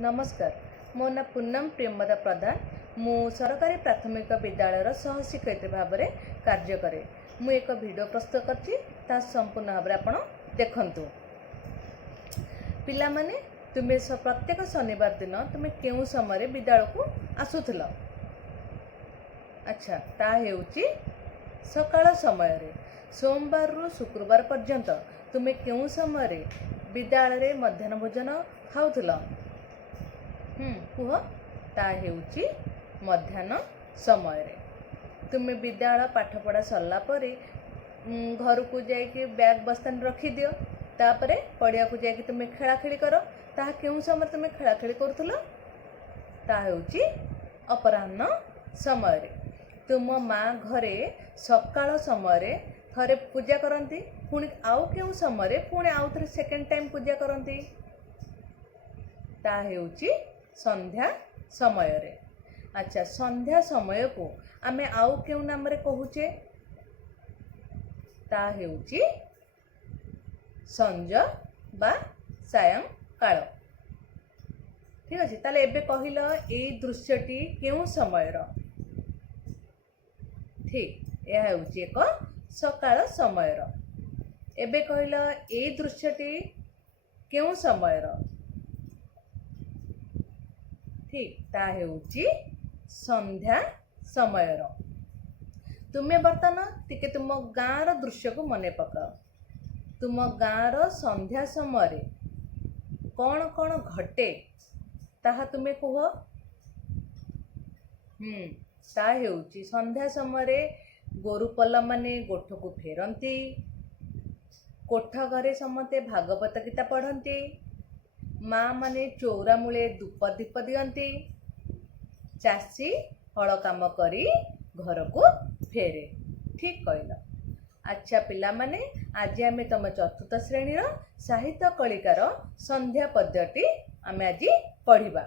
नमस्कार। मो ना पूनम प्रेमदा प्रधान। मु सरकारी प्राथमिक विद्यालय सह शिक्षयित्री भाव में कार्य करे। मु एक वीडियो प्रस्तुत करछि ता संपूर्ण भाव में आपण देखंतु। पिला माने तुमे प्रत्येक शनिवार दिन तुमे केउ समय विद्यालय को आसुथिल? अच्छा, ता हेउची सकाळ समय रे। सोमवार रु शुक्रवार पर्यंत तुमे केउ समय विद्यालय रे मध्याह्न भोजन खाउथिल? कुह, ता हेउची मध्याह्न समय रे। तुमे विद्यालय पाठपढ़ा सरला परे घर को जाइए बैग बस्तान रखी दियो, तापरे पड़िया को जाइए तुमे खेला खेली कर। ता केउ समय तुमे खेला खेली करुथिल? ता हेउची अपराह्न समय रे। तुम माँ घरे सकाळ समय रे थरे पूजा करती, पुणी आउ केउ समय पुणी आउ थे सेकेंड टाइम पूजा करती, ता हेउची संध्या समय रे। अच्छा, संध्या समय को आमे आउ केउ नाम रे कहूचे? ता हेउची संज बा सायं काल। ठीक अछि, ताले एबे कहिल एई दृश्यटी केउ समय रो? ठीक, यह हेउची एक सकाळ समय रो। एबे कहिल एई दृश्यटी केउ समय रो? ठीक, ता हेउची संध्या समय रो। तुमे बर्तमान टिके तुम गाँ रो दृश्य को मने पकाओ। तुम गाँ रो संध्या समय रे कौन कौन घटे ताहा तुमे कह? ता हेउची संध्या समय रे गोरुपल माने गोठ को फेरंती, कोठा घरे समते भागवत गीता पढ़ंती, माँ माने चौरा मूले धूप दीप दियंती, चाषी हल काम करी घर को फेरे। ठीक कहल। अच्छा पिला माने, आज आमे तुम चतुर्थ श्रेणी साहित्य कलिकार संध्या पद्यटी आमे आज पढ़िबा।